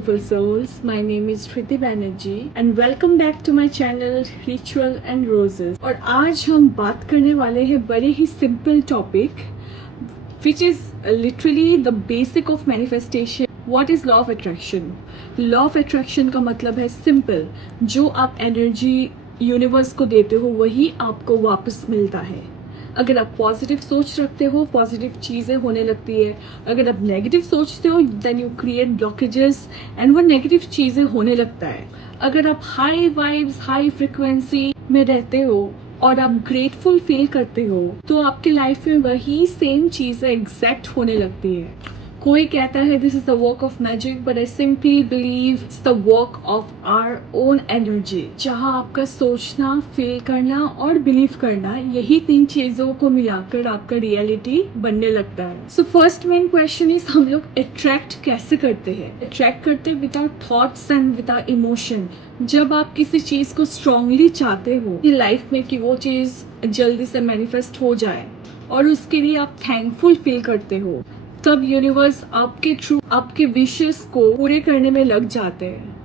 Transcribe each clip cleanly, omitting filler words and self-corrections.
beautiful souls. My name is Shriti Banerjee and welcome back to my channel Ritual and Roses. और आज हम बात करने वाले हैं बड़े ही simple topic which is literally the basic of manifestation. What is law of attraction? Law of attraction का मतलब है simple. जो आप energy universe को देते हो वही आपको वापस मिलता है. अगर आप पॉजिटिव सोच रखते हो पॉजिटिव चीज़ें होने लगती है. अगर आप नेगेटिव सोचते हो then you create blockages and वो नेगेटिव चीज़ें होने लगता है. अगर आप हाई वाइब्स हाई फ्रिक्वेंसी में रहते हो और आप ग्रेटफुल फील करते हो तो आपके लाइफ में वही सेम चीज़ें एग्जैक्ट होने लगती है. कोई कहता है this is the work of magic but I simply believe it's the work of our own energy. जहाँ आपका सोचना फील करना और बिलीव करना यही तीन चीज़ों को मिलाकर आपका रियलिटी बनने लगता है. So first main question is हम लोग अट्रैक्ट कैसे करते हैं. अट्रैक्ट करते हैं without thoughts and without emotion. जब आप किसी चीज़ को स्ट्रांगली चाहते हो कि लाइफ में कि वो चीज़ जल्दी से मैनिफेस्ट हो जाए और उसके लिए आप थैंकफुल फील करते हो तब यूनिवर्स आपके थ्रू आपके विशेस को पूरे करने में लग जाते हैं.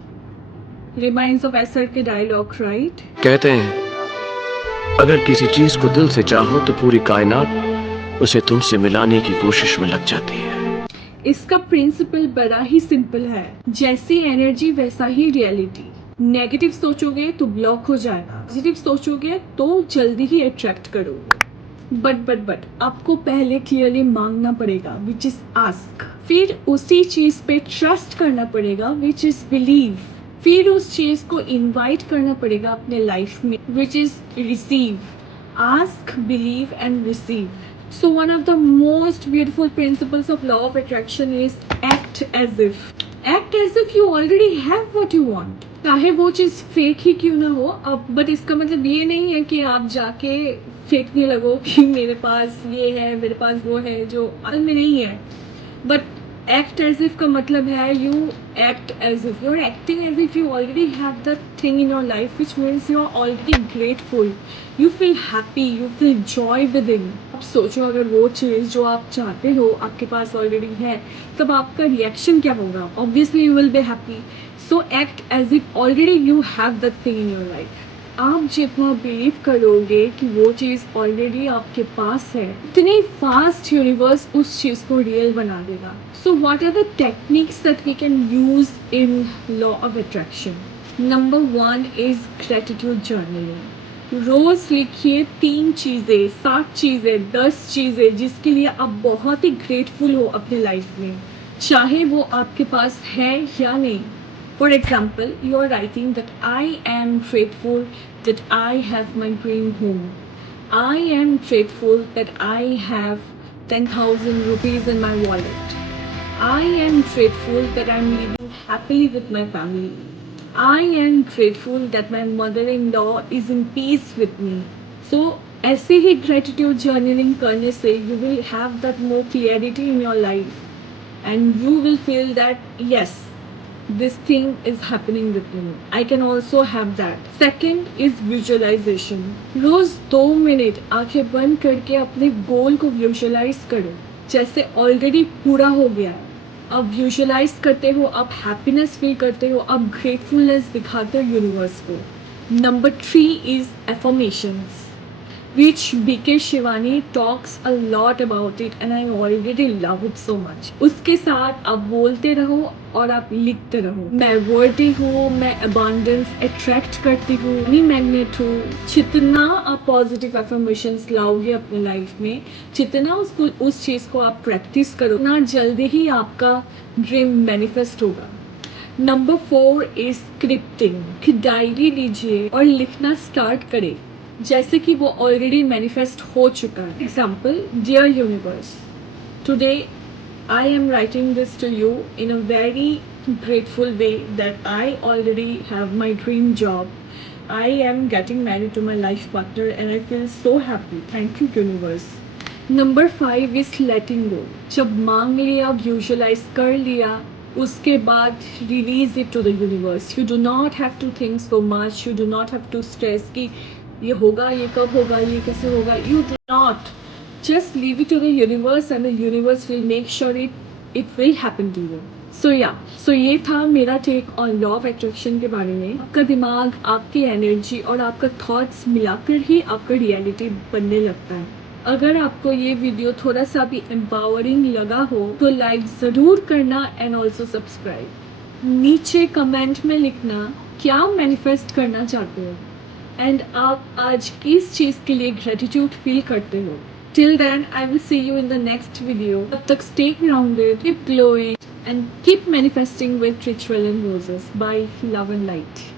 रिमाइंड्स ऑफ एसर के डायलॉग राइट. कहते हैं अगर किसी चीज को दिल से चाहो तो पूरी कायनात उसे तुमसे मिलाने की कोशिश में लग जाती है. इसका प्रिंसिपल बड़ा ही सिंपल है. जैसी एनर्जी वैसा ही रियलिटी. नेगेटिव सोचोगे तो ब्लॉक हो जाएगा. पॉजिटिव सोचोगे तो जल्दी ही अट्रैक्ट करोगे. बट आपको पहले क्लियरली मांगना पड़ेगा विच इज आस्क. फिर उसी चीज पे ट्रस्ट करना पड़ेगा विच इज बिलीव. फिर उस चीज को इनवाइट करना पड़ेगा अपने लाइफ में which is receive. Ask believe and receive. So one of the most beautiful principles of law of attraction is act as if. Act as if you already have what you want. चाहे वो चीज़ fake ही क्यों ना हो अब. But इसका मतलब ये नहीं है कि आप जाके फेंकने लगो कि मेरे पास ये है मेरे पास वो है जो असल में नहीं है. बट एक्ट एज इफ का मतलब है you act as if. You are acting as if you already have that thing in your life which means you are already grateful. You feel happy you feel joy within. आप सोचो अगर वो चीज़ जो आप चाहते हो आपके पास already है तब आपका रिएक्शन क्या होगा. Obviously you will be happy. So act as if already you have that thing in your life. आप जितना बिलीव करोगे कि वो चीज़ ऑलरेडी आपके पास है इतनी फास्ट यूनिवर्स उस चीज़ को रियल बना देगा. So what are the techniques that we can use in law of attraction. Number 1 is gratitude journaling. रोज लिखिए 3 चीज़ें 7 चीज़ें 10 चीज़ें जिसके लिए आप बहुत ही ग्रेटफुल हो अपने लाइफ में चाहे वो आपके पास है या नहीं. For example, you are writing that I am grateful that I have my dream home. I am grateful that I have 10,000 rupees in my wallet. I am grateful that I'm living happily with my family. I am grateful that my mother-in-law is in peace with me. So, ऐसे ही gratitude journaling करने से you will have that more clarity in your life and you will feel that yes, this thing is happening with me. I can also have that. Second is visualization. रोज 2 minute आंखें बंद करके अपने गोल को visualise करो जैसे already पूरा हो गया है. आप विजुअलाइज करते हो आप हैप्पीनेस फील करते हो आप ग्रेटफुलनेस दिखाते हो यूनिवर्स को. Number 3 is affirmations which BK Shivani talks a lot about it and I already love it so much. उसके साथ आप बोलते रहो और आप लिखते रहो. मैं वर्दी हूँ मैं अबांडेंस अट्रैक्ट करती हूँ मैं मैग्नेट हूँ. जितना आप पॉजिटिव एफर्मेशंस लाओगे अपने लाइफ में जितना उस चीज़ को आप प्रैक्टिस करो ना जल्दी ही आपका ड्रीम मैनिफेस्ट होगा. Number 4 is scripting. कि डायरी लीजिए और लिखना स्टार्ट करें जैसे कि वो ऑलरेडी मैनिफेस्ट हो चुका है. Example dear universe today I am writing this to you in a very grateful way that I already have my dream job. I am getting married to my life partner and I feel so happy. Thank you universe. Number 5 is letting go. जब मांग लिया visualise कर लिया उसके बाद release it to the universe. You do not have to think so much. You do not have to stress कि ये होगा ये कब होगा ये कैसे होगा. You do not. Just leave it to the universe and the universe will make sure it will happen to you. So ये था मेरा take on law of attraction के बारे में। आपका दिमाग, आपकी एनर्जी और आपका थॉट्स मिलाकर ही आपका रियलिटी बनने लगता है। अगर आपको ये वीडियो थोड़ा सा भी एम्पावरिंग लगा हो तो लाइक ज़रूर करना एंड ऑल्सो सब्सक्राइब। नीचे कमेंट में लिखना क्या मैनिफेस्ट करना चाहते हो एंड आप आज किस चीज़ के लिए ग्रेटिट्यूड फील करते हो। Till then, I will see you in the next video. तब तक stay grounded, keep glowing, and keep manifesting with ritual and roses. Bye, love and light.